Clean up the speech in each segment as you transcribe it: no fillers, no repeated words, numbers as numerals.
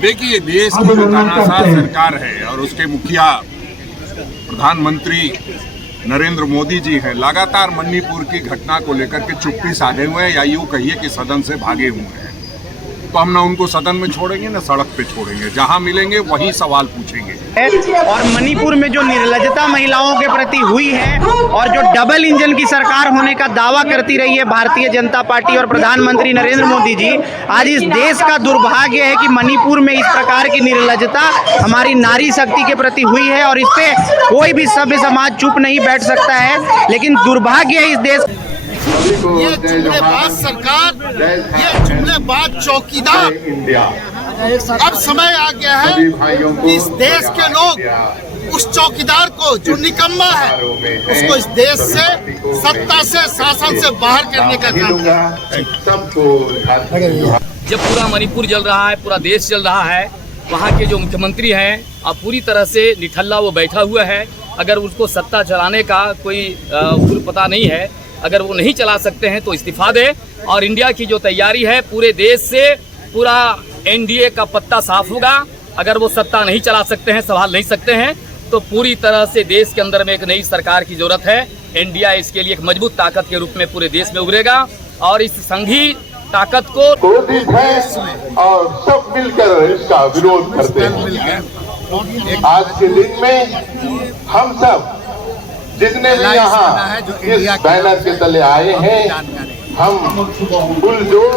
देखिए, देश की जो तानाशाह सरकार है और उसके मुखिया प्रधानमंत्री नरेंद्र मोदी जी हैं, लगातार मणिपुर की घटना को लेकर के चुप्पी साधे हुए हैं, या यूँ कहिए कि सदन से भागे हुए हैं। तो हम ना उनको सदन में छोड़ेंगे ना सड़क पे छोड़ेंगे, जहां मिलेंगे वही सवाल पूछेंगे। और मणिपुर में जो निर्लजता महिलाओं के प्रति हुई है और जो डबल इंजन की सरकार होने का दावा करती रही है भारतीय जनता पार्टी और प्रधानमंत्री नरेंद्र मोदी जी, आज इस देश का दुर्भाग्य है कि मणिपुर में इस प्रकार की निर्लजता हमारी नारी शक्ति के प्रति हुई है और इस पे कोई भी सभ्य समाज चुप नहीं बैठ सकता है। लेकिन दुर्भाग्य है इस देश ये जुमलेबाज सरकार, ये जुमलेबाज चौकीदार, अब समय आ गया है कि इस देश के लोग उस चौकीदार को जो निकम्मा है उसको इस देश से, सत्ता से, शासन से बाहर करने का काम करें। जब पूरा मणिपुर जल रहा है, पूरा देश जल रहा है, वहाँ के जो मुख्यमंत्री हैं अब पूरी तरह से निठल्ला वो बैठा हुआ है। अगर उसको सत्ता चलाने का कोई पता नहीं है, अगर वो नहीं चला सकते हैं तो इस्तीफा दे। और इंडिया की जो तैयारी है, पूरे देश से पूरा एनडीए का पत्ता साफ होगा। अगर वो सत्ता नहीं चला सकते हैं, संभाल नहीं सकते हैं, तो पूरी तरह से देश के अंदर में एक नई सरकार की जरूरत है। इंडिया इसके लिए एक मजबूत ताकत के रूप में पूरे देश में उभरेगा और इस संघी ताकत को क्रोधित है और सब मिलकर इसका विरोध करते हैं। आज के दिन में हम सब जितने भी यहाँ इस बैनर के तले आए हैं, हम पुरजोर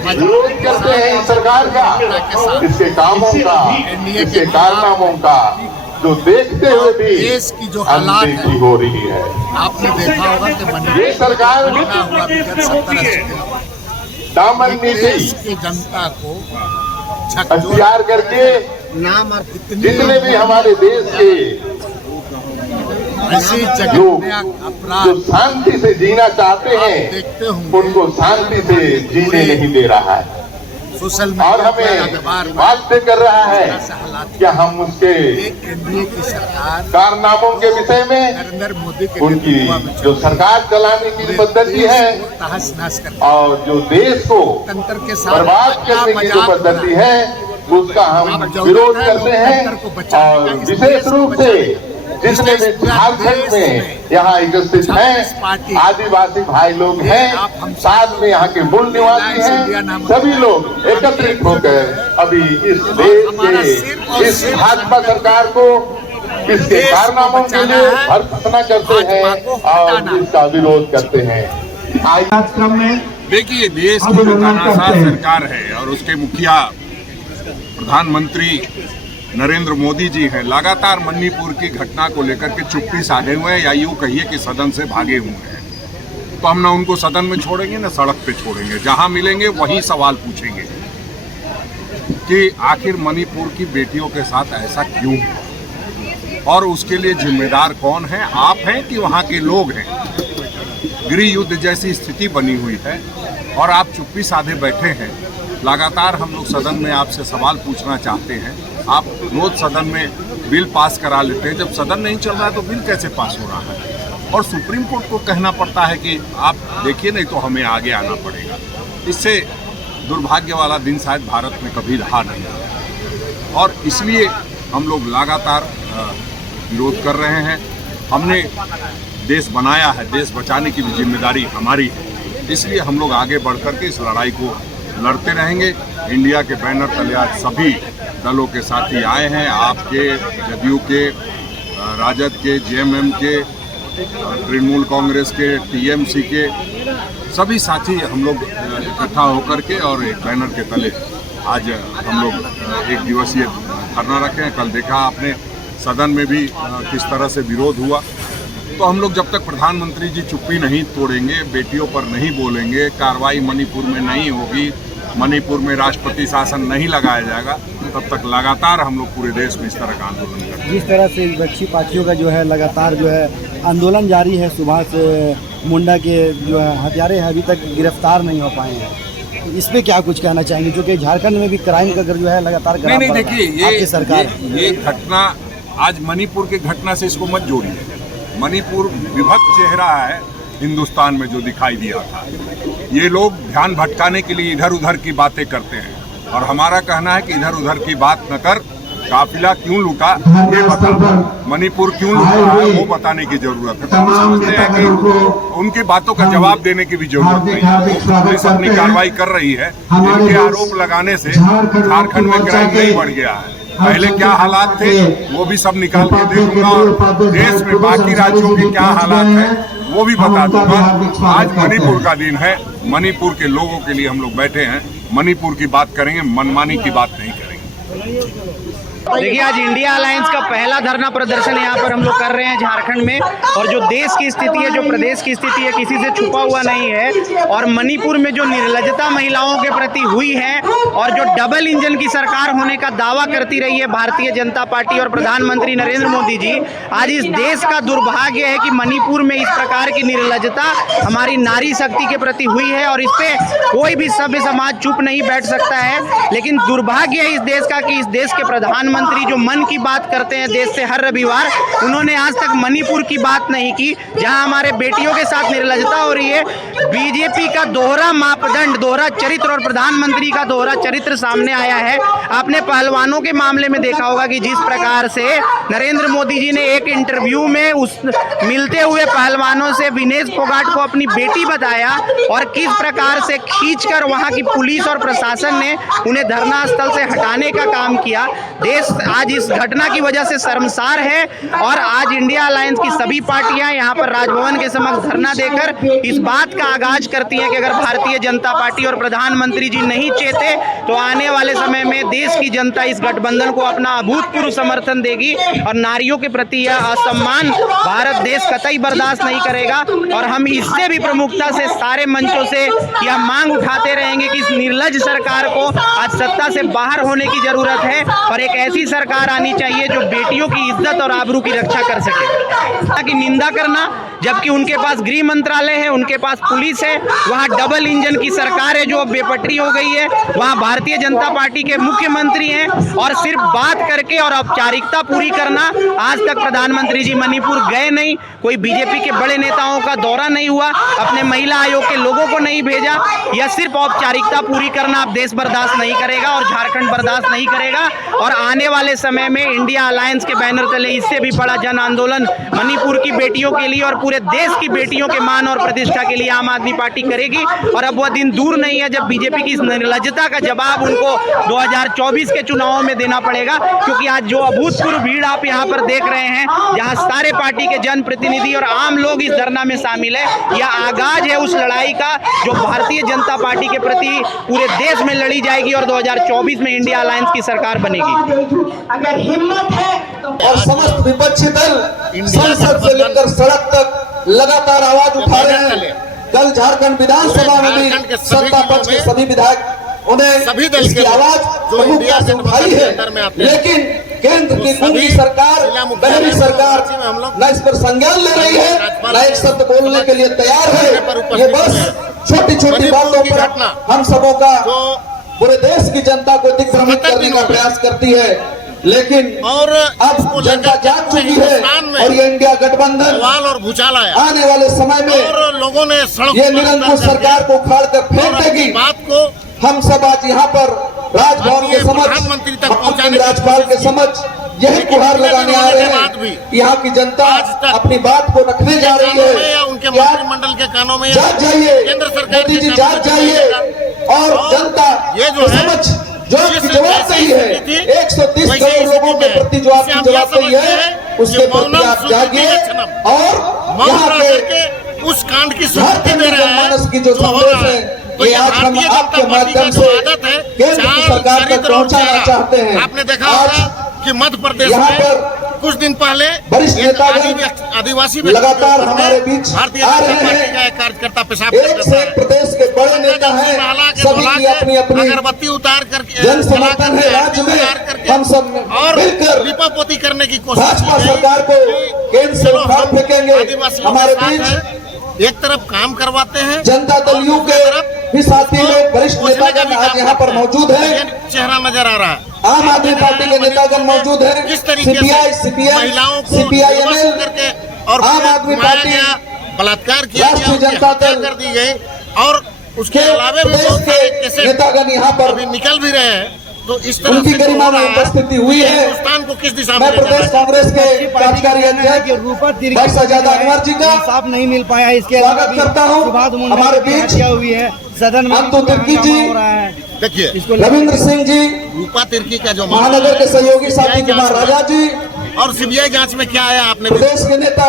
विरोध करते हैं इस सरकार का, इसके कामों का, इसके कारनामों का, जो देखते हुए भी देश की जो हालात हो रही है। आपने देखा होगा कि ये सरकार दामन नीति की जनता को हथियार करके नाम और जितने भी हमारे देश के ऐसी लोग अपराध जो शांति से जीना चाहते हैं, उनको शांति से जीने नहीं दे रहा है सोशल और हमें बाध्य कर रहा है कि हम उसके एनडीए की सरकार कारनामों के विषय में, नरेंद्र मोदी के उनकी जो सरकार चलाने की पद्धति है तहस नहस कर और जो देश को तंत्र के साथ बर्बाद करने की जो पद्धति है, उसका हम विरोध करते हैं। और विशेष रूप से जितने भी झारखंड में यहाँ एकत्रित हैं आदिवासी भाई लोग हैं, साथ में यहाँ के मूल निवासी हैं, सभी लोग एकत्रित होकर अभी इस देश के इस भाजपा सरकार को इसके कारनामों के लिए भर्त्सना करते हैं और इसका विरोध करते हैं। देखिए, देश की जो तानाशाह सरकार है और उसके मुखिया प्रधानमंत्री नरेंद्र मोदी जी हैं, लगातार मणिपुर की घटना को लेकर के चुप्पी साधे हुए हैं, या यूँ कहिए कि सदन से भागे हुए हैं। तो हम ना उनको सदन में छोड़ेंगे ना सड़क पे छोड़ेंगे, जहां मिलेंगे वही सवाल पूछेंगे कि आखिर मणिपुर की बेटियों के साथ ऐसा क्यों हुआ और उसके लिए जिम्मेदार कौन है, आप हैं कि वहाँ के लोग हैं। गृह युद्ध जैसी स्थिति बनी हुई है और आप चुप्पी साधे बैठे हैं। लगातार हम लोग सदन में आपसे सवाल पूछना चाहते हैं, आप रोज सदन में बिल पास करा लेते हैं। जब सदन नहीं चल रहा है तो बिल कैसे पास हो रहा है? और सुप्रीम कोर्ट को कहना पड़ता है कि आप देखिए, नहीं तो हमें आगे आना पड़ेगा। इससे दुर्भाग्य वाला दिन शायद भारत में कभी रहा नहीं और इसलिए हम लोग लगातार विरोध कर रहे हैं। हमने देश बनाया है, देश बचाने की भी जिम्मेदारी हमारी है, इसलिए हम लोग आगे बढ़ कर के इस लड़ाई को लड़ते रहेंगे। इंडिया के बैनर तले आज सभी दलों के साथी आए हैं, आपके, जदयू के, राजद के, जेएमएम के, तृणमूल कांग्रेस के, टीएमसी के, सभी साथी हम लोग इकट्ठा होकर के और एक बैनर के तले आज हम लोग एक दिवसीय धरना रखे हैं। कल देखा आपने सदन में भी किस तरह से विरोध हुआ। तो हम लोग जब तक प्रधानमंत्री जी चुप्पी नहीं तोड़ेंगे, बेटियों पर नहीं बोलेंगे, कार्रवाई मणिपुर में नहीं होगी, मणिपुर में राष्ट्रपति शासन नहीं लगाया जाएगा, तब तक लगातार हम लोग पूरे देश में इस तरह का आंदोलन करेंगे। जिस तरह से विपक्षी पार्टियों का जो है लगातार जो है आंदोलन जारी है, सुभाष मुंडा के जो है हत्यारे अभी तक गिरफ्तार नहीं हो पाए हैं, इस पे क्या कुछ कहना चाहेंगे? क्योंकि झारखंड में भी क्राइम का जो है लगातार नहीं देखिए, ये घटना आज मणिपुर की घटना से इसको मत जोड़िए। मणिपुर विभक्त चेहरा है हिंदुस्तान में जो दिखाई दिया था। ये लोग ध्यान भटकाने के लिए इधर उधर की बातें करते हैं। और हमारा कहना है कि इधर उधर की बात न कर, काफिला क्यों लूटा ये बता, मणिपुर क्यों लूट रहा है वो बताने की जरूरत है। हम समझते हैं कि उनकी बातों का जवाब देने की भी जरूरत नहीं है। पुलिस अपनी कार्रवाई कर रही है। इनके आरोप लगाने से झारखंड में क्राइम नहीं बढ़ गया है। पहले क्या हालात थे वो भी सब निकाल के दे दूंगा, और देश में बाकी राज्यों के क्या हालात हैं वो भी बता दूंगा। आज मणिपुर का दिन है, मणिपुर के लोगों के लिए हम लोग बैठे हैं, मणिपुर की बात करेंगे, मनमानी की बात नहीं करेंगे। देखिए, आज इंडिया अलायंस का पहला धरना प्रदर्शन यहाँ पर हम लोग कर रहे हैं झारखंड में, और जो देश की स्थिति है, जो प्रदेश की स्थिति है, किसी से छुपा हुआ नहीं है। और मणिपुर में जो निर्लजता महिलाओं के प्रति हुई है और जो डबल इंजन की सरकार होने का दावा करती रही है भारतीय जनता पार्टी और प्रधानमंत्री नरेंद्र मोदी जी, आज इस देश का दुर्भाग्य है कि मणिपुर में इस प्रकार की निर्लजता हमारी नारी शक्ति के प्रति हुई है, और इस पे कोई भी सभ्य समाज चुप नहीं बैठ सकता है। लेकिन दुर्भाग्य है इस देश का कि इस देश के प्रधानमंत्री जो मन की बात करते हैं देश से हर रविवार, उन्होंने आज तक मणिपुर की बात नहीं की, जहां हमारे बेटियों के साथ निर्लजता हो रही है। बीजेपी का दोहरा मापदंड, दोहरा चरित्र और प्रधानमंत्री का दोहरा चरित्र सामने आया है। आपने पहलवानों के मामले में देखा होगा कि जिस प्रकार से नरेंद्र मोदी जी ने एक इंटरव्यू में उस मिलते हुए पहलवानों से विनेश फोगाट को अपनी बेटी बताया, और किस प्रकार से खींचकर वहां की पुलिस और प्रशासन ने उन्हें धरना स्थल से हटाने का काम किया। देश आज इस घटना की वजह से शर्मसार है, और आज इंडिया अलायंस की सभी पार्टियां यहां पर राजभवन के समक्ष धरना देकर इस बात का आगाज करती हैं कि अगर भारतीय जनता पार्टी और प्रधानमंत्री जी नहीं चेते तो आने वाले समय में देश की जनता इस गठबंधन को अपना अभूतपूर्व समर्थन देगी, और नारियों के प्रति यह असम्मान भारत देश कतई बर्दाश्त नहीं करेगा। और हम इससे भी प्रमुखता से सारे मंचों से यह मांग उठाते रहेंगे कि इस निर्लज सरकार को आज सत्ता से बाहर होने की जरूरत है, और एक ऐसी सरकार आनी चाहिए जो बेटियों की इज्जत और आबरू की रक्षा कर सके। की निंदा करना, जबकि उनके पास गृह मंत्रालय है, उनके पास पुलिस है, वहां डबल इंजन की सरकार है जो अब बेपटरी हो गई है, वहां भारतीय जनता पार्टी के मुख्यमंत्री हैं, और सिर्फ बात करके और औपचारिकता पूरी करना। आज तक प्रधानमंत्री जी मणिपुर गए नहीं, कोई बीजेपी के बड़े नेताओं का दौरा नहीं हुआ, अपने महिला आयोग के लोगों को नहीं भेजा, यह सिर्फ औपचारिकता पूरी करना अब देश बर्दाश्त नहीं करेगा और झारखंड बर्दाश्त नहीं करेगा। और आने वाले समय में इंडिया अलायंस के बैनर तले इससे भी बड़ा जन आंदोलन मणिपुर की बेटियों के लिए और पूरे देश की बेटियों के मान और प्रतिष्ठा के लिए आम आदमी पार्टी करेगी। और अब वह दिन दूर नहीं है जब बीजेपी की इस निर्लज्जता का जवाब उनको 2024 के चुनावों में देना पड़ेगा, क्योंकि आज जो अभूतपूर्व भीड़ आप यहाँ पर देख रहे हैं, जहाँ सारे पार्टी के जनप्रतिनिधि और आम लोग इस धरना में शामिल है, यह आगाज है उस लड़ाई का जो भारतीय जनता पार्टी के प्रति पूरे देश में लड़ी जाएगी और 2024 में इंडिया अलायंस की सरकार बनेगी। अगर हिम्मत है और समस्त विपक्षी दल संसद से लेकर सड़क तक लगातार आवाज उठा रहे हैं। कल झारखंड विधानसभा में भी सत्ता पक्ष के सभी विधायक उन्हें इसकी आवाज प्रमुखता से उठाई है, लेकिन केंद्र की गूंगी सरकार, बहरी सरकार न इस पर संज्ञान ले रही है, न एक शब्द बोलने के लिए तैयार है। ये बस छोटी छोटी बातों पर हम सबों का, पूरे देश की जनता को दिग्भ्रमित करने का प्रयास करती है, लेकिन और अब जनता जाग चुकी है और ये इंडिया गठबंधन और भूचाल आया आने वाले समय में और लोगों ने ये निरंकुश सरकार को उखाड़ कर फेंक देगी। बात को हम सब आज यहाँ पर राजभवन के समक्ष, अपने राज्यपाल के समक्ष यही गुहार लगाने आ रहे हैं। यहाँ की जनता अपनी बात को रखने जा रही है। उनके मंत्रिमंडल के कानों में जाग जाइए, केंद्र सरकार मोदी जी जाग जाइए, और जनता ये जो है समझ जो आपकी जवाबदेही है, 130 करोड़ लोगों के प्रति जो आपकी जवाबदेही है, उसके प्रति आप जागिए और यहाँ के उस कांड की झारखंड जनमानस की जो संदेश है, ये आज हम आपके माध्यम से केंद्र की सरकार तक पहुँचाना चाहते हैं। आपने देखा होगा कि मध्य प्रदेश में कुछ दिन पहले वरिष्ठ नेता आदिवासी लगातार हमारे बीच भारतीय आ जनता रहे पार्टी का हैं। एक कार्यकर्ता पेशाब एक से एक प्रदेश के बड़े नेता हैं, सभी की अपनी अपनी अगरबत्ती उतार करके जन समर्थन है राज्य में। हम सब और मिलकर लिपापोती करने की कोशिश भाजपा सरकार को केंद्र से उखाड़ फेंकेंगे। हमारे बीच एक तरफ काम करवाते हैं, जनता दल यू के भी साथी लोग, वरिष्ठ नेतागण आज यहाँ पर मौजूद है। चेहरा नजर आ रहा है, आम आदमी पार्टी के नेतागण मौजूद है, किस तरीके सीपीआई, से सीपीएम, महिलाओं को सीपीआईएमएल करके और आम आदमी घुमाया पार्टी, गया, बलात्कार किया राष्ट्रीय गया, जनता हत्या दल कर दी गई और उसके अलावा भी बहुत सारे केसेस नेतागण यहाँ पर अभी निकल भी रहे हैं। तो इस तरह उनकी से गरिमा में उपस्थिति हुई है। हिंदुस्तान को किस दिशा में मैं ले जाना प्रदेश है? कांग्रेस के कार्यकारी अध्यक्ष भाई सजादा अनवर जी का साफ नहीं मिल पाया, इसके स्वागत करता हूँ। हमारे बीच हुई है सदन में अंतु तिर्की जी, हो रहा है। देखिए रविंद्र सिंह जी, रूपा तिर्की का जो महानगर के सहयोगी साथी कुमार राजा जी और सीबीआई जांच में क्या आया आपने प्रदेश के नेता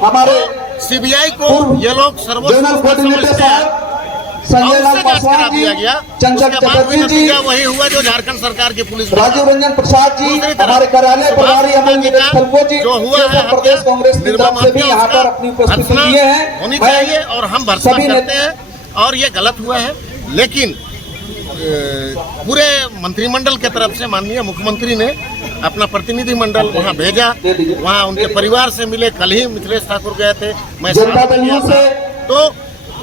हमारे सीबीआई को ये लोग सर्वोच्च जोनल संस्था कोऑर्डिनेटर समझते हैं साहब संजय लाल पासवान जी, चंचल उसके बाद भी चटर्जी जी, नतीजा वही हुआ जो झारखंड सरकार की पुलिस ने राजीव रंजन प्रसाद जी, दूसरी तरफ हमारे कार्यालय प्रभारी अमन नीरज खलको जी, जो हुआ ये सब है प्रदेश कांग्रेस की तरफ से भी यहाँ पर अपनी उपस्थिति भर्त्सना दिए हैं। होनी मैं चाहिए और हम भर्त्सना सभी करते हैं और ये गलत हुआ है। लेकिन पूरे मंत्रिमंडल के तरफ से माननीय मुख्यमंत्री ने अपना प्रतिनिधिमंडल वहाँ भेजा, वहाँ उनके परिवार से मिले। कल ही मिथिलेश ठाकुर गए थे, मैं जनता दल यू से तो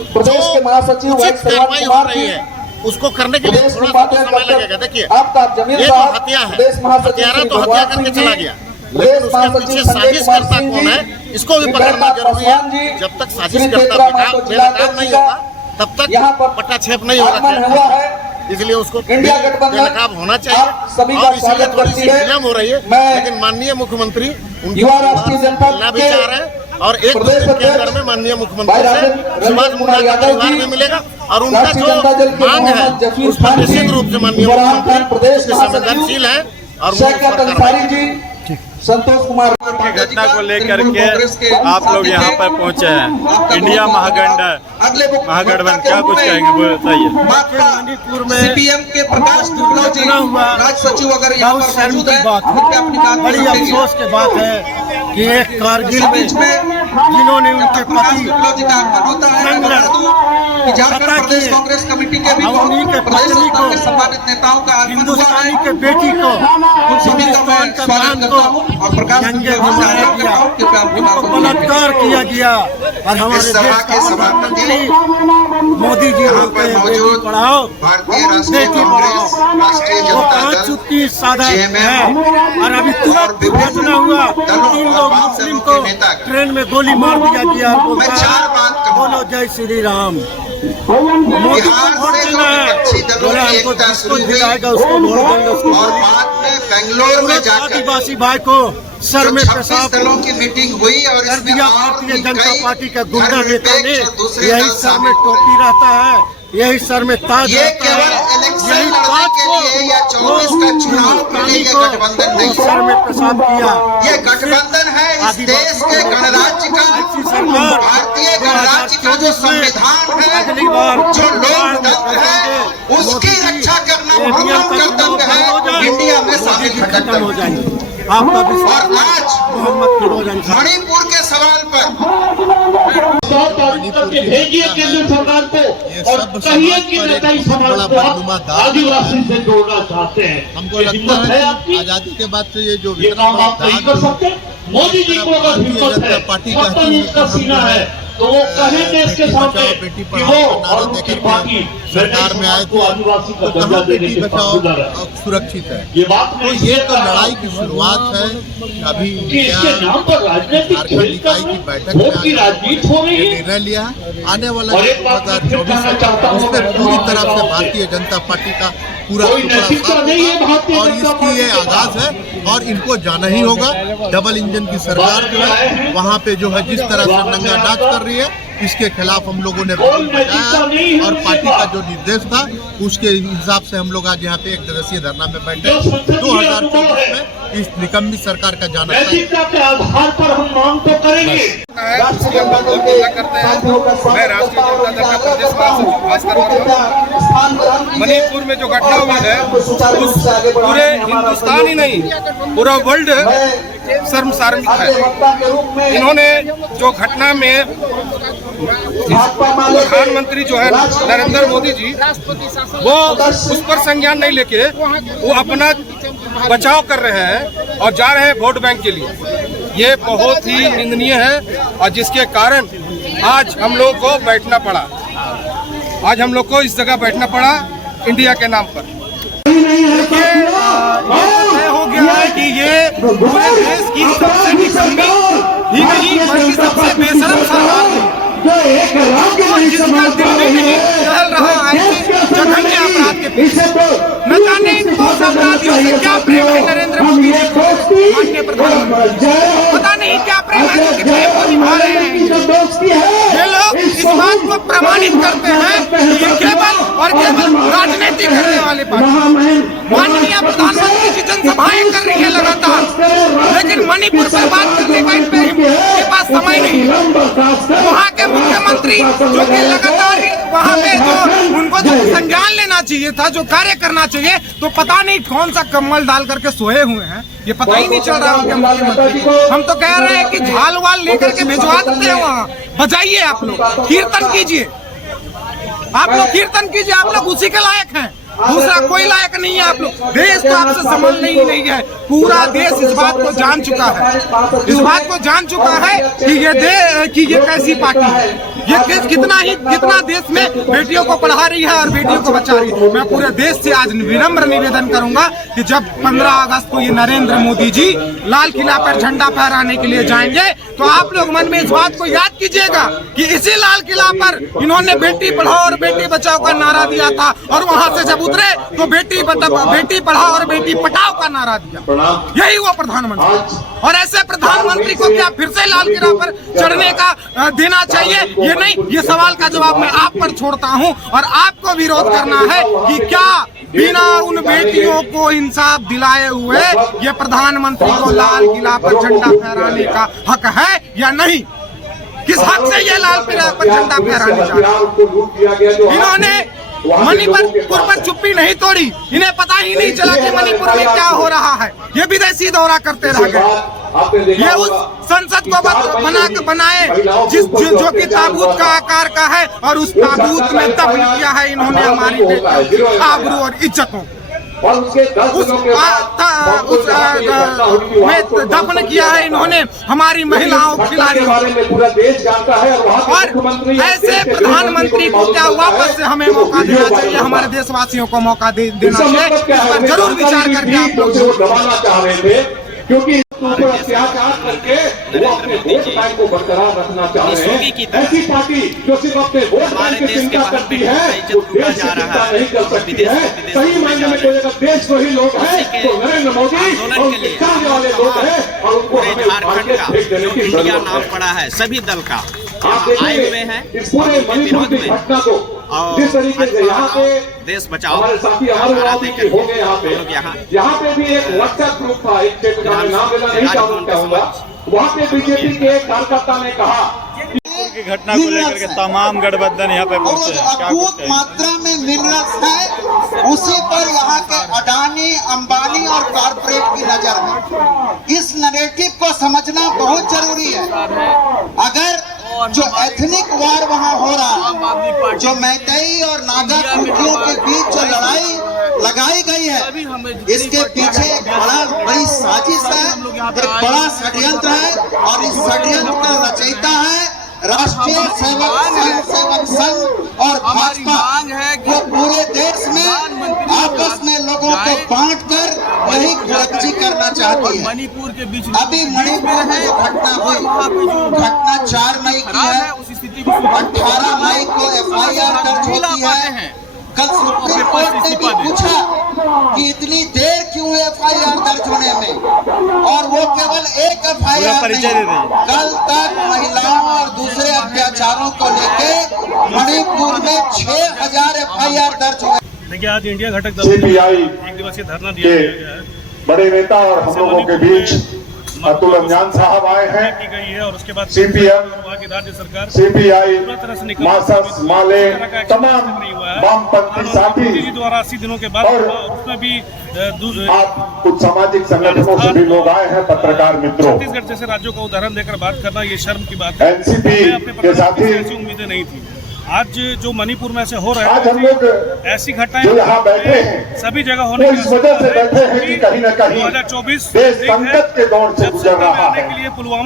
प्रदेश के महासचिव उचित वाइस श्रवण कार्रवाई हो कुमार रही जी, है, उसको करने के लिए प्रदेश थोड़ा उपाध्यक्ष सा समय लगेगा। देखिए आफ्ताब जमील ये तो साहब, हत्या है, प्रदेश महासचिव हत्यारा श्री तो हत्या भगवान करके सिंह चला जी, गया, प्रदेश लेकिन उसके महासचिव पीछे संजय साजिश कुमार करता सिंह कौन जी, है, इसको भी श्री पकड़ना प्रताप जरूरी है। पासवान जी, जब तक श्री साजिश करता चेतरा महतो बेनकाब नहीं होगा तब तक यहाँ पर पट्टाक्षेप नहीं होगा। आगमन हुआ है। इसलिए उसको इंडिया गठबंधन बेनकाब होना आप चाहिए सभी का और इसीलिए स्वागत थोड़ी करती सी है। विलम्ब हो रही है। मैं लेकिन माननीय मुख्यमंत्री उनकी युवा राष्ट्रीय जनता मिलना भी के चाह रहे हैं और एक दो प्रदेश दिन के अध्यक्ष अंदर में माननीय भाई मुख्यमंत्री से सुभाष मुंडा का यादव परिवार जी, भी मिलेगा और उनका राष्ट्रीय जो जनता दल के मांग है मोहम्मद जफीर उस पर खान जी, निश्चित रूप से माननीय फरहान खान मुख्यमंत्री प्रदेश उसके महासचिव, संवेदनशील है और वो उस शौकत पर अंसारी कार्रवाई जी, संतोष कुमार घटना को लेकर के आप लोग यहाँ पर पहुँचे हैं। इंडिया महागठबंधन क्या कुछ कहेंगे वो बताइए। मणिपुर में सीपीएम के प्रकाश दुबला जी राज्य सचिव अगर यहाँ पर मौजूद है, कृपया अपनी बात बड़ी अफसोस की बात है कि एक कारगिल बीच में जिन्होंने उनके पति दुबला जी का आगमन होता है। मैं बता दूं कि झारखंड प्रदेश कांग्रेस कमेटी के भी प्रदेश स्तर के सम्मानित नेताओं का आगमन हुआ है। हिंदुस्तानी के बेटी को सभी का मैं स्वागत करता हूँ और प्रकाश नंगे दुबला घुमाया से गया, कृपया अपनी बात उनको बलात्कार किया गया और हमारे देश के सभापति मोदी जी बोलते हैं बेटी पढ़ाओ बेटी पढ़ाओ। वो आज चुप्पी साधा है और अभी तुरंत घटना हुआ, 3 लोग मुस्लिम को ट्रेन में गोली मार दिया गया। बोलो जय श्री राम। मोदी को वोट देना है, बोला हमको जिसको दिलाएगा उसको वोट देंगे, उसको बोलेंगे। आदिवासी भाई को सर में पेशाब की मीटिंग हुई और कर दिया भारतीय जनता पार्टी का गुंडा नेता ने। यही सर में टोपी रहता है, यही सर में ताज रहता है, यही ताज को सर में पेशाब किया। ये गठबंधन है इस देश के गणराज्य का, भारतीय गणराज्य का जो संविधान है, अगली बार जो लोकतंत्र है, उसकी रक्षा करना प्रथम कर्तव्य है। इंडिया में शामिल खत्म हो जाएंगे। आपका और आज मोहम्मद फिरोज मणिपुर के सवाल पर भेजिए केंद्र सरकार को और कहिए कि नेताई समाज को आप आदिवासी से जोड़ना चाहते हैं। हमको लगता है कि आजादी के बाद से ये जो ये काम आप नहीं कर सकते। मोदी जी को अगर हिम्मत है, पता इसका सीना है तो वो कहे देश के सामने बेटी कि वो और उनकी पार्टी सरकार में आए थे आदिवासी का तो दर्जा कहाँ देने बेटी के बचाओ बाद है। सुरक्षित है। ये बात तो ये तो लड़ाई की शुरुआत है। अभी कि इसके नाम पर राजनीतिक झारखंड खेल इकाई की बैठक वोट की राजनीति हो रही है। निर्णय लिया आने वाला और एक बात मैं फिर 2024 कहना चाहता हूं, उसमें पूरी तरह से भारतीय जनता पार्टी का पूरा कोई टुकड़ा नैतिकता साथ नहीं है होगा भारतीय और जनता इसकी ये पार्टी का। आगाज है और इनको जाना ही होगा। डबल इंजन की सरकार जो है वहाँ पे जो है जिस तरह से नंगा नाच कर रही है, इसके खिलाफ हम लोगों ने विरोध जताया और पार्टी का जो निर्देश था उसके हिसाब से हम लोग आज यहाँ पे एक दिवसीय धरना में बैठे। 2024 में इस निकम्मी सरकार का जाना नैतिकता के आधार पर हम मांग तो करेंगे। राष्ट्रीय जनता दल के मैं राष्ट्रीय जनता दल का प्रदेश महासचिव भास्कर वर्मा। मणिपुर में जो घटना हुई है उस पूरे हिंदुस्तान ही नहीं पूरा वर्ल्ड शर्मसार है। इन्होंने जो घटना में प्रधानमंत्री जो है नरेंद्र मोदी जी वो उस पर संज्ञान नहीं लेके वो अपना बचाव कर रहे हैं और जा रहे हैं वोट बैंक के लिए। ये बहुत ही निंदनीय है और जिसके कारण आज हम लोग को बैठना पड़ा। आज हम लोग को इस जगह बैठना पड़ा इंडिया के नाम पर। तय हो गया है कि ये पूरे देश की सबसे निकम्मी ही नहीं बल्कि सबसे बेशरम सरकार है जिसका दिल में नहीं इसे तो न जाने इन भूत अपराधियों से क्या प्रेम है नरेंद्र मोदी जी को, माननीय प्रधानमंत्री, पता नहीं क्या प्रेम है जो कि प्रेम को निभा रहे हैं। ये लोग इस बात को प्रमाणित करते हैं कि ये केवल और केवल राजनीति करने वाले पार्टी। माननीय प्रधानमंत्री जी जनसभाएं कर रही है लगातार, लेकिन मणिपुर पर बात करने का इनके पास समय नहीं है। वहाँ के मुख्यमंत्री जो कि लगातार वहाँ पे जो उनको जो संज्ञान लेना चाहिए था, जो कार्य करना चाहिए, तो पता नहीं कौन सा कम्बल डाल करके सोए हुए हैं, ये पता ही नहीं चल रहा है मुख्यमंत्री। हम तो कह रहे हैं कि झाल वाल लेकर के भिजवा देते हैं, वहाँ बजाइए, आप लोग कीर्तन कीजिए, आप लोग कीर्तन कीजिए, आप लोग उसी के लायक हैं, दूसरा कोई लायक नहीं है। आप लोग देश तो आपसे संभलने ही नहीं है। पूरा देश इस बात को जान चुका है, इस बात को जान चुका है कि ये कैसी पार्टी है, ये कितना देश में बेटियों को पढ़ा रही है और बेटियों को बचा रही है। मैं पूरे देश से आज विनम्र निवेदन करूंगा कि जब 15 अगस्त को ये नरेंद्र मोदी जी लाल किला पर झंडा फहराने के लिए जाएंगे, तो आप लोग मन में इस बात को याद कीजिएगा कि इसी लाल किला पर इन्होंने बेटी पढ़ाओ और बेटी बचाओ का नारा दिया था, और वहां से जब उतरे तो बेटी पढ़ाओ और बेटी पटाओ का नारा दिया। यही वो प्रधानमंत्री, और ऐसे प्रधानमंत्री को क्या फिर से लाल किला पर चढ़ने का देना चाहिए? ये नहीं, ये सवाल का जवाब मैं आप पर छोड़ता हूं, और आपको विरोध करना है कि क्या बिना उन बेटियों को इंसाफ दिलाए हुए ये प्रधानमंत्री को लाल किला पर झंडा फहराने का हक है या नहीं? किस हक से ये लाल किला पर झंडा फहराने जा रहे हैं? इन्होंने मणिपुर पर चुप्पी नहीं तोड़ी, इन्हें पता ही नहीं चला कि मणिपुर में क्या हो रहा है। ये विदेशी दौरा करते रह गए। ये उस संसद को बनाए जो कि ताबूत का आकार का है, और उस ताबूत में दफन किया है इन्होंने हमारी आबरू और इज्जतों, दफन किया है इन्होंने हमारी महिलाओं, खिलाड़ियों, और ऐसे प्रधानमंत्री को क्या वापस से हमें मौका देना चाहिए, हमारे देशवासियों को मौका देना चाहिए। इस पर जरूर विचार करके आप लोग दबाना चाह रहे थे, क्योंकि ऊपर अत्याचार करके वो अपने वोट बैंक को बरकरार रखना चाह रहे हैं। ऐसी पार्टी जो सिर्फ अपने वोट बैंक की चिंता करती है, वो देश की चिंता नहीं कर सकती है। सही मायने में कोई अगर देश वही लोग हैं तो नरेंद्र मोदी और उनके चाहने वाले लोग हैं, और उनको हमें मार्केट भेज देने की जरूरत है। पड़ा है सभी दल का आए हुए हैं इस पूरे मणिपुर की घटना को, जिस तरीके से यहाँ पे देश बचाओ हमारे साथी अमरवादी के हो गए, यहाँ पे भी एक व्हाट्सएप ग्रुप था, एक क्षेत्र का नाम लेना नहीं चाहूंगा, वहाँ पे बीजेपी के एक कार्यकर्ता ने कहा की घटना को लेकर के तमाम गठबंधन यहाँ पे पहुंचे हैं। अद्भुत मात्रा में मिनरल्स है, उसी पर यहाँ के अडानी, अंबानी और कॉर्पोरेट की नजर है। इस नैरेटिव को समझना बहुत जरूरी है। अगर जो एथनिक वार वहाँ हो रहा है, जो मैतेई और नागा कुकियों के बीच जो लड़ाई लगाई गई है, इसके पीछे एक बड़ी साजिश है, एक बड़ा षड्यंत्र है, और इस षड्यंत्र का रचयिता है राष्ट्रीय सेवक संघ और भाजपा। वो पूरे देश में आपस में लोगों को बांटकर वही खुरच्ची करना चाहती है। मणिपुर के बीच अभी मणिपुर में जो घटना हुई, घटना 4 मई की है, 18 मई को FIR दर्ज होती है। कल सुप्रीम कोर्ट ने भी पूछा कि इतनी देर क्यों FIR दर्ज होने में, और वो केवल एक FIR नहीं, कल तक महिलाओं और दूसरे अत्याचारों को लेके मणिपुर में 6000 FIR दर्ज हुए। देखिए, आज इंडिया घटक दल CPI एक दिवसीय धरना दिया गया है। बड़े नेता और हम लोगों के बीच अतुल अंजान साहब आए हैं। की गई है, और उसके बाद CPM, वहाँ की राज्य सरकार CPI, मार्क्सिस्ट, माले, तमाम वामपंथी साथी द्वारा 80 दिनों के बाद, और उसमें भी आप कुछ सामाजिक संगठनों से भी लोग आए हैं, पत्रकार मित्रों। छत्तीसगढ़ जैसे राज्यों का उदाहरण देकर बात करना ये शर्म की बात है। NCP के साथी ऐसी उम्मीदें नहीं थी। आज जो मणिपुर में ऐसे हो रहा है, आज हम लोग ऐसी घटनाएं जो यहाँ बैठे हैं सभी जगह होने इस वजह से बैठे हैं कि कहीं न कहीं 2024 देश संकट के दौर से गुजर रहा है,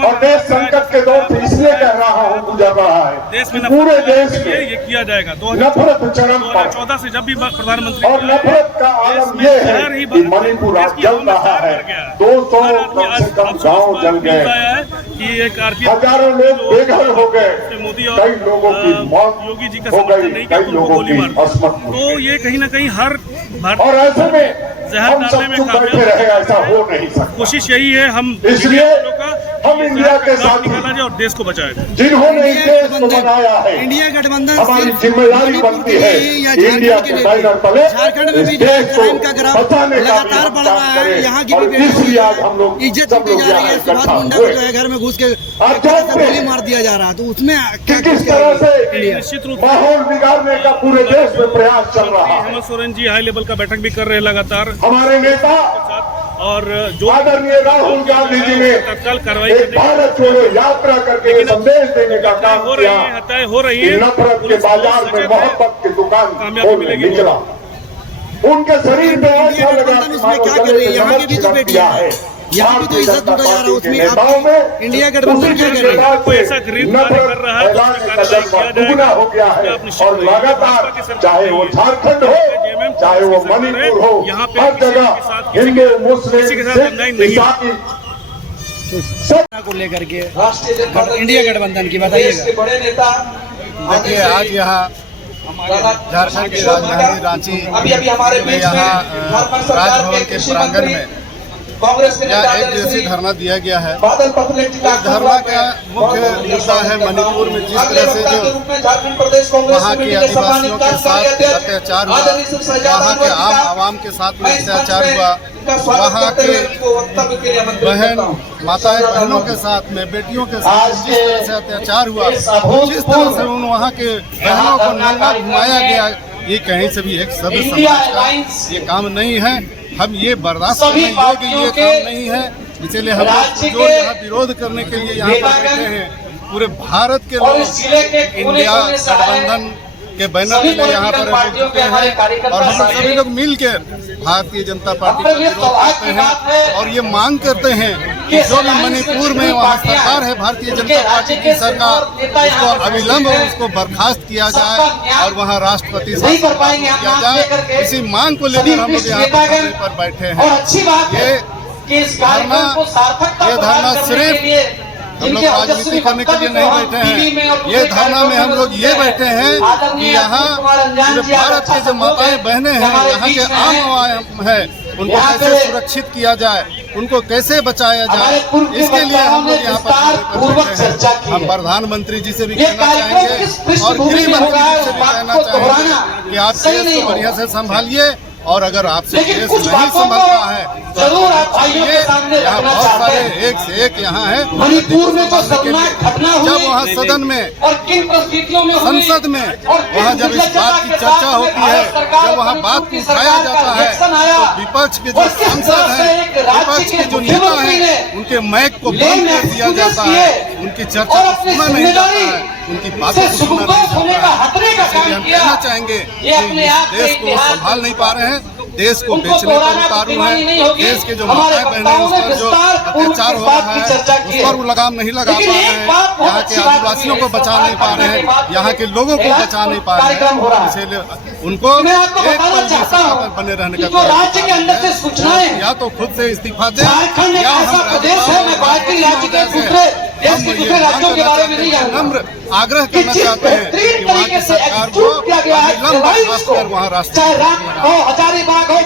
और देश संकट के दौर से इसलिए कह रहा हूँ गुजर रहा है, देश में पूरे देश में ये किया जाएगा। नफरत चरम पर, 2014 से जब भी प्रधानमंत्री, और नफरत का आलम ये है कि मणिपुर आज जल रहा है। 200 कम से कम गाँव जल गए। कि एक आर्थिक हजारों लोग बेघर हो गए, मोदी और कई लोगों की मौत योगी जी का हो समर्थन गई, नहीं किया कई तो उनको लोगों गोली की मार अस्मत हो तो ये कहीं ना कहीं हर भारत और ऐसे में जहर हम डालने सब में चुप बैठे कामयाब रहे, ऐसा हो नहीं सकता। कोशिश यही है हम इसलिए हम इंडिया के साथ साथ निकाला जाए और देश को बचाया जाए। जिन्होंने इस देश को बनाया है, इंडिया गठबंधन हमारी जिम्मेदारी बनती है इंडिया के बैनर तले झारखंड में इस भी देश को क्राइम का ग्राफ बचाने का लगातार बढ़ रहा है। यहाँ की और भी इसलिए आज हम लोग इज्जत सब लूटी लोग जा रही यहाँ है। सुभाष इकट्ठा मुंडा को हुए जो है घर में घुस के आप जानते गोली हैं मार दिया जा रहा है, तो उसमें कि किस तरह से निश्चित रूप से माहौल बिगाड़ने का पूरे देश में प्रयास चल रहा है। हेमंत सोरेन जी हाई लेवल का बैठक भी कर रहे हैं लगातार हमारे नेता और जो आदरणीय राहुल गांधी जी ने तत्काल कार्रवाई एक करने भारत छोड़ो यात्रा करके ये संदेश देने का काम हो किया रही है, हत्याएं हो रही कि है। नफरत के बाजार में मोहब्बत की दुकान कामयाबी खोलने मिलेगी। निकला। उनके शरीर पे ऐसा लगा कि उसमें क्या कर रही है? यहाँ की भी तो बेटी है, यहाँ भी तो इज्जत लूटा जा रहा है। उसमें आप इंडिया गठबंधन क्या कर रही है? कोई ऐसा खरीद कर रहा है तो उसमें कार्रवाई किया दुगना हो गया जाएगा। है आप निश्चित और रहिए। लगातार भाजपा की सरकार चाहे वो है। झारखंड हो, चाहे वो मणिपुर हो, यहाँ पे हर किसी के जगह साथ हिंदू मुस्लिम किसी के साथ सिख अन्याय नहीं है। ईसाई सब को लेकर के राष्ट्रीय जनता दल इंडिया गठबंधन की बताइएगा। देश के बड़े नेता देखिए आज यहाँ झारखंड की राजधानी रांची अभी हमारे बीच में यहाँ झारखंड सरकार राजभवन के कृषि प्रांगण मंत्री, में कांग्रेस के नेता यहाँ एक आदरणीय दिवसीय श्री धरना दिया गया है। बादल पत्रलेख जी का धरना का मुख्य मुद्दा है मणिपुर में जिस तरह से जो झारखंड प्रदेश कांग्रेस वहाँ के आदिवासियों के साथ अत्याचार हुआ, वहाँ के आम आवाम के साथ में अत्याचार हुआ, वहाँ के बहन माताएं बहनों के साथ में बेटियों के साथ जिस तरह से अत्याचार हुआ, जिस तरह से उन वहाँ के बहनों को नंगा घुमाया गया, ये कहीं से भी एक सभ्य समाज का ये काम नहीं है। हम ये बर्दाश्त करने योग्य ये काम नहीं है। इसलिए हम लोग जो यहाँ विरोध करने के लिए यहाँ पर बैठे हैं, पूरे भारत के लोग इंडिया गठबंधन के बैनर तले यहाँ पर जुटे हैं और हम सभी लोग मिलकर भारतीय जनता पार्टी का विरोध करते हैं और ये मांग करते हैं कि जो भी मणिपुर में वहाँ सरकार है भारतीय जनता पार्टी की सरकार, उसको अविलंब उसको बर्खास्त किया जाए और वहाँ राष्ट्रपति शासन किया जाए। इसी मांग को लेकर हम लोग यहाँ पर बैठे हैं। ये धरना सिर्फ हम लोग राजनीति करने के लिए नहीं बैठे हैं। ये धरना में हम लोग ये बैठे हैं कि यहाँ पूरे भारत के जो माताएं बहनें हैं, यहाँ के आम आवाम है, उनको कैसे सुरक्षित किया जाए, उनको कैसे बचाया जाए, इसके लिए हम लोग यहाँ पर बैठे हैं। हम प्रधानमंत्री जी से भी कहना चाहेंगे और गृह मंत्री जी से भी कहना चाहेंगे कि आप देश को बढ़िया से संभालिए और अगर आपसे देश नहीं संभलता है तो यहाँ बहुत सारे एक से एक यहाँ है मणिपुर में जो शर्मनाक घटना हुई, जब वहाँ सदन में और किन परिस्थितियों में हुई, संसद में वहाँ जब इस बात की चर्चा होती है, जब वहाँ बात को उठाया जाता है तो विपक्ष के जो सांसद हैं, विपक्ष के जो नेता हैं, उनके माइक को बंद कर दिया जाता है, उनकी चर्चा को सुना नहीं जाता है, उनकी बातों को सुना नहीं जाता है। इसलिए हम कहना चाहेंगे कि इस देश को संभाल नहीं पा रहे हैं, देश को बेचने पर उतारू है, देश के जो माताएं बहनें उस पर जो अत्याचार हो रहा है उस पर वो लगाम नहीं लगा पा रहे हैं, यहाँ के आदिवासियों को बचा नहीं पा रहे हैं, यहाँ के लोगों को बचा नहीं पा रहे हैं। इसलिए उनको एक पल भी सत्ता पर बने रहने का राज्य के अंदर से सूचनाएं, या तो खुद से इस्तीफा दें झारखंड एक या ऐसा हम प्रदेश है, मैं बाकी राज्य के दूसरे देश के दूसरे राज्यों के बारे में नहीं जानता, नम्र आग्रह करना चाहते हैं कि वहाँ की सरकार को किया गया है, अविलंब बर्खास्त कर वहाँ राष्ट्र चाहे राम हो, हजारीबाग हो,